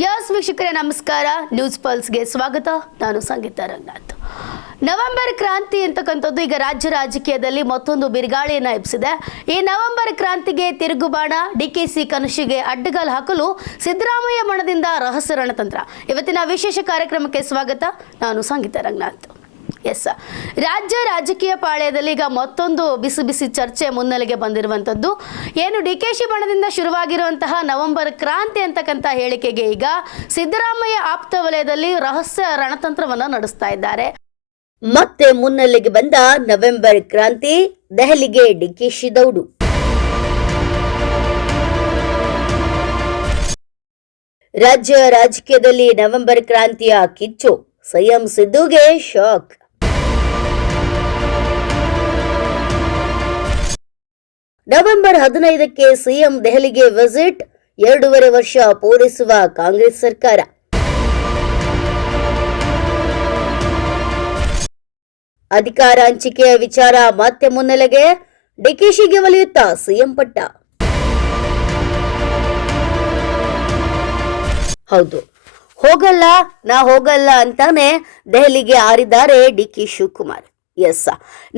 ವೀಕ್ಷಕರೇ ನಮಸ್ಕಾರ. ನ್ಯೂಸ್ ಪಲ್ಸ್ಗೆ ಸ್ವಾಗತ. ನಾನು ಸಂಗೀತ ರಂಗನಾಥ್. ನವೆಂಬರ್ ಕ್ರಾಂತಿ ಅಂತಕ್ಕಂಥದ್ದು ಈಗ ರಾಜ್ಯ ರಾಜಕೀಯದಲ್ಲಿ ಮತ್ತೊಂದು ಬಿರುಗಾಳಿಯನ್ನು ಎಬ್ಬಿಸಿದೆ. ಈ ನವೆಂಬರ್ ಕ್ರಾಂತಿಗೆ ತಿರುಗುಬಾಣ, ಡಿಕೆಸಿ ಕನಸಿಗೆ ಅಡ್ಡಗಾಲು ಹಾಕಲು ಸಿದ್ದರಾಮಯ್ಯ ಬಣದಿಂದ ರಹಸ್ಯ ರಣತಂತ್ರ. ಇವತ್ತಿನ ವಿಶೇಷ ಕಾರ್ಯಕ್ರಮಕ್ಕೆ ಸ್ವಾಗತ. ನಾನು ಸಂಗೀತ ರಂಗನಾಥ್. ರಾಜ್ಯ ರಾಜಕೀಯ ಪಾಳ್ಯದಲ್ಲಿ ಈಗ ಮತ್ತೊಂದು ಬಿಸಿ ಬಿಸಿ ಚರ್ಚೆ ಮುನ್ನೆಲೆಗೆ ಬಂದಿರುವಂತದ್ದು. ಏನು ಡಿಕೆಶಿ ಬಣದಿಂದ ಶುರುವಾಗಿರುವಂತಹ ನವೆಂಬರ್ ಕ್ರಾಂತಿ ಅಂತಕ್ಕಂಥ ಹೇಳಿಕೆಗೆ ಈಗ ಸಿದ್ದರಾಮಯ್ಯ ಆಪ್ತ ವಲಯದಲ್ಲಿ ರಹಸ್ಯ ರಣತಂತ್ರವನ್ನ ನಡೆಸ್ತಾ ಇದ್ದಾರೆ. ಮತ್ತೆ ಮುನ್ನೆಲೆಗೆ ಬಂದ ನವೆಂಬರ್ ಕ್ರಾಂತಿ, ದೆಹಲಿಗೆ ಡಿಕೆಶಿ ದೌಡು. ರಾಜ್ಯ ರಾಜಕೀಯದಲ್ಲಿ ನವೆಂಬರ್ ಕ್ರಾಂತಿಯ ಕಿಚ್ಚು, ಸಿಎಂ ಸಿದ್ದುಗೆ ಶಾಕ್. ನವೆಂಬರ್ 15ಕ್ಕೆ ಸಿಎಂ ದೆಹಲಿಗೆ ವಿಸಿಟ್, 2.5 ವರ್ಷ ಪೂರೈಸುವ ಕಾಂಗ್ರೆಸ್ ಸರ್ಕಾರ. ಅಧಿಕಾರ ಹಂಚಿಕೆಯ ವಿಚಾರ ಮತ್ತೆ ಮುನ್ನೆಲೆಗೆ, ಡಿಕೆಶಿಗೆ ಒಲಿಯುತ್ತಾ ಸಿಎಂ ಪಟ್ಟ. ಹೌದು, ಹೋಗಲ್ಲ ಅಂತಾನೆ ದೆಹಲಿಗೆ ಹಾರಿದ್ದಾರೆ ಡಿಕೆ ಶಿವಕುಮಾರ್.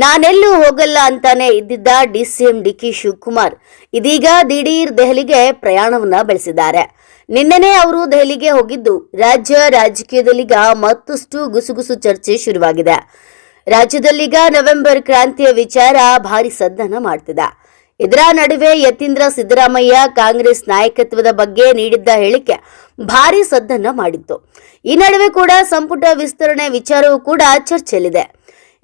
ನಾನೆಲ್ಲೂ ಹೋಗಲ್ಲ ಅಂತಾನೆ ಇದ್ದಿದ್ದ ಡಿಸಿಎಂ ಡಿಕೆ ಶಿವಕುಮಾರ್ ಇದೀಗ ದಿಢೀರ್ ದೆಹಲಿಗೆ ಪ್ರಯಾಣವನ್ನ ಬೆಳೆಸಿದ್ದಾರೆ. ನಿನ್ನೆನೇ ಅವರು ದೆಹಲಿಗೆ ಹೋಗಿದ್ದು ರಾಜ್ಯ ರಾಜಕೀಯದಲ್ಲೀಗ ಮತ್ತಷ್ಟು ಗುಸುಗುಸು ಚರ್ಚೆ ಶುರುವಾಗಿದೆ. ರಾಜ್ಯದಲ್ಲೀಗ ನವೆಂಬರ್ ಕ್ರಾಂತಿಯ ವಿಚಾರ ಭಾರಿ ಸದ್ದನ್ನ ಮಾಡ್ತಿದೆ. ಇದರ ನಡುವೆ ಯತೀಂದ್ರ ಸಿದ್ದರಾಮಯ್ಯ ಕಾಂಗ್ರೆಸ್ ನಾಯಕತ್ವದ ಬಗ್ಗೆ ನೀಡಿದ್ದ ಹೇಳಿಕೆ ಭಾರಿ ಸದ್ದನ್ನ ಮಾಡಿತ್ತು. ಈ ನಡುವೆ ಕೂಡ ಸಂಪುಟ ವಿಸ್ತರಣೆ ವಿಚಾರವೂ ಕೂಡ ಚರ್ಚೆಯಲ್ಲಿದೆ.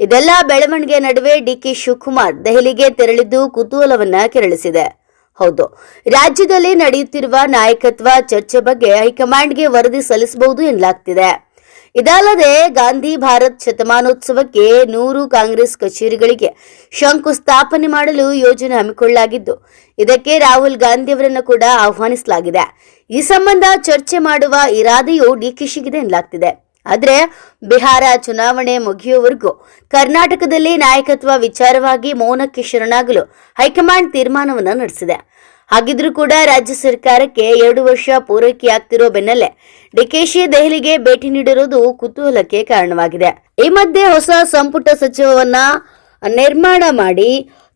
ಇದೆಲ್ಲ ಬೆಳವಣಿಗೆ ನಡುವೆ ಡಿಕೆ ಶಿವಕುಮಾರ್ ದೆಹಲಿಗೆ ತೆರಳಿದ್ದು ಕುತೂಹಲವನ್ನ ಕೆರಳಿಸಿದೆ. ಹೌದು, ರಾಜ್ಯದಲ್ಲಿ ನಡೆಯುತ್ತಿರುವ ನಾಯಕತ್ವ ಚರ್ಚೆ ಬಗ್ಗೆ ಹೈಕಮಾಂಡ್ಗೆ ವರದಿ ಸಲ್ಲಿಸಬಹುದು ಎನ್ನಲಾಗ್ತಿದೆ. ಇದಲ್ಲದೆ ಗಾಂಧಿ ಭಾರತ್ ಶತಮಾನೋತ್ಸವಕ್ಕೆ 100 ಕಾಂಗ್ರೆಸ್ ಕಚೇರಿಗಳಿಗೆ ಶಂಕುಸ್ಥಾಪನೆ ಮಾಡಲು ಯೋಜನೆ ಹಮ್ಮಿಕೊಳ್ಳಲಾಗಿದ್ದು, ಇದಕ್ಕೆ ರಾಹುಲ್ ಗಾಂಧಿ ಅವರನ್ನು ಕೂಡ ಆಹ್ವಾನಿಸಲಾಗಿದೆ. ಈ ಸಂಬಂಧ ಚರ್ಚೆ ಮಾಡುವ ಇರಾದೆಯು ಡಿಕೆಶಿಗಿದೆ ಎನ್ನಲಾಗ್ತಿದೆ. ಆದ್ರೆ ಬಿಹಾರ ಚುನಾವಣೆ ಮುಗಿಯುವವರೆಗೂ ಕರ್ನಾಟಕದಲ್ಲಿ ನಾಯಕತ್ವ ವಿಚಾರವಾಗಿ ಮೌನಕ್ಕೆ ಶರಣಾಗಲು ಹೈಕಮಾಂಡ್ ತೀರ್ಮಾನವನ್ನ ನಡೆಸಿದೆ. ಹಾಗಿದ್ರೂ ಕೂಡ ರಾಜ್ಯ ಸರ್ಕಾರಕ್ಕೆ 2 ವರ್ಷ ಪೂರೈಕೆಯಾಗ್ತಿರೋ ಬೆನ್ನಲ್ಲೇ ಡಿಕೆಶಿ ದೆಹಲಿಗೆ ಭೇಟಿ ನೀಡಿರುವುದು ಕುತೂಹಲಕ್ಕೆ ಕಾರಣವಾಗಿದೆ. ಈ ಮಧ್ಯೆ ಹೊಸ ಸಂಪುಟ ಸಚಿವವನ್ನ ನಿರ್ಮಾಣ ಮಾಡಿ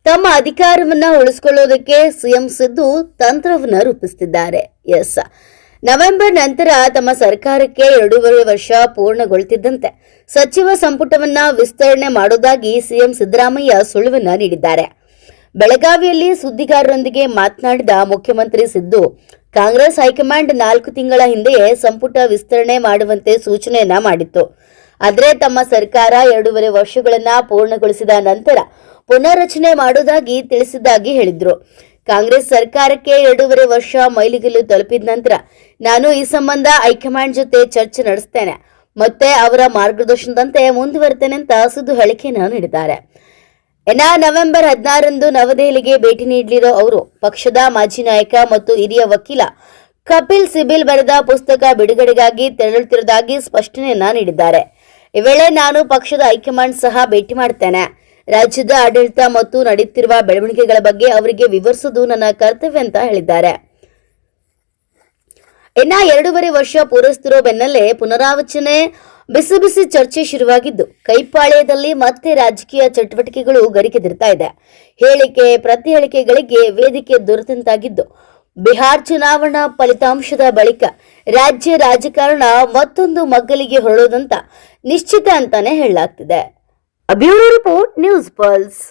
ತಮ್ಮ ಅಧಿಕಾರವನ್ನ ಉಳಿಸಿಕೊಳ್ಳೋದಕ್ಕೆ ಸಿಎಂ ಸಿದ್ದು ತಂತ್ರವನ್ನ ರೂಪಿಸುತ್ತಿದ್ದಾರೆ. ನವೆಂಬರ್ ನಂತರ ತಮ್ಮ ಸರ್ಕಾರಕ್ಕೆ 2.5 ವರ್ಷ ಪೂರ್ಣಗೊಳ್ತಿದ್ದಂತೆ ಸಚಿವ ಸಂಪುಟವನ್ನ ವಿಸ್ತರಣೆ ಮಾಡುವುದಾಗಿ ಸಿಎಂ ಸಿದ್ದರಾಮಯ್ಯ ಸುಳಿವನ್ನ ನೀಡಿದ್ದಾರೆ. ಬೆಳಗಾವಿಯಲ್ಲಿ ಸುದ್ದಿಗಾರರೊಂದಿಗೆ ಮಾತನಾಡಿದ ಮುಖ್ಯಮಂತ್ರಿ ಸಿದ್ದು, ಕಾಂಗ್ರೆಸ್ ಹೈಕಮಾಂಡ್ 4 ತಿಂಗಳ ಹಿಂದೆಯೇ ಸಂಪುಟ ವಿಸ್ತರಣೆ ಮಾಡುವಂತೆ ಸೂಚನೆಯನ್ನ ಮಾಡಿತ್ತು. ಆದರೆ ತಮ್ಮ ಸರ್ಕಾರ 2.5 ವರ್ಷಗಳನ್ನ ಪೂರ್ಣಗೊಳಿಸಿದ ನಂತರ ಪುನರ್ರಚನೆ ಮಾಡುವುದಾಗಿ ತಿಳಿಸಿದ್ದಾಗಿ ಹೇಳಿದ್ರು. ಕಾಂಗ್ರೆಸ್ ಸರ್ಕಾರಕ್ಕೆ 2.5 ವರ್ಷ ಮೈಲಿಗಲ್ಲು ತಲುಪಿದ ನಂತರ ನಾನು ಈ ಸಂಬಂಧ ಹೈಕಮಾಂಡ್ ಜೊತೆ ಚರ್ಚೆ ನಡೆಸ್ತೇನೆ, ಮತ್ತೆ ಅವರ ಮಾರ್ಗದರ್ಶನದಂತೆ ಮುಂದುವರ್ತೇನೆ ಅಂತ ಸಿದ್ದು ಹೇಳಿಕೆಯನ್ನು ನೀಡಿದ್ದಾರೆ. ನವೆಂಬರ್ 16ರಂದು ನವದೆಹಲಿಗೆ ಭೇಟಿ ನೀಡಲಿರೋ ಅವರು ಪಕ್ಷದ ಮಾಜಿ ನಾಯಕ ಮತ್ತು ಹಿರಿಯ ವಕೀಲ ಕಪಿಲ್ ಸಿಬಿಲ್ ಬರೆದ ಪುಸ್ತಕ ಬಿಡುಗಡೆಗಾಗಿ ತೆರಳುತ್ತಿರುವುದಾಗಿ ಸ್ಪಷ್ಟನೆಯನ್ನ ನೀಡಿದ್ದಾರೆ. ಈ ವೇಳೆ ನಾನು ಪಕ್ಷದ ಹೈಕಮಾಂಡ್ ಸಹ ಭೇಟಿ ಮಾಡ್ತೇನೆ. ರಾಜ್ಯದ ಆಡಳಿತ ಮತ್ತು ನಡೆಯುತ್ತಿರುವ ಬೆಳವಣಿಗೆಗಳ ಬಗ್ಗೆ ಅವರಿಗೆ ವಿವರಿಸುವುದು ನನ್ನ ಕರ್ತವ್ಯ ಅಂತ ಹೇಳಿದ್ದಾರೆ. 2.5 ವರ್ಷ ಪೂರೈಸುತ್ತಿರೋ ಬೆನ್ನಲ್ಲೇ ಪುನರಾವಚನೆ ಬಿಸಿ ಬಿಸಿ ಚರ್ಚೆ ಶುರುವಾಗಿದ್ದು, ಕೈಪಾಳ್ಯದಲ್ಲಿ ಮತ್ತೆ ರಾಜಕೀಯ ಚಟುವಟಿಕೆಗಳು ಗರಿಕೆದಿರ್ತಾ ಇದೆ. ಹೇಳಿಕೆ ಪ್ರತಿ ಹೇಳಿಕೆಗಳಿಗೆ ವೇದಿಕೆ ದೊರೆತಂತಾಗಿದ್ದು, ಬಿಹಾರ್ ಚುನಾವಣಾ ಫಲಿತಾಂಶದ ಬಳಿಕ ರಾಜ್ಯ ರಾಜಕಾರಣ ಮತ್ತೊಂದು ಮಗ್ಗಲಿಗೆ ಹೊರಡೋದಂತ ನಿಶ್ಚಿತ ಅಂತಾನೆ ಹೇಳಲಾಗ್ತಿದೆ. Bureau report, news pulse.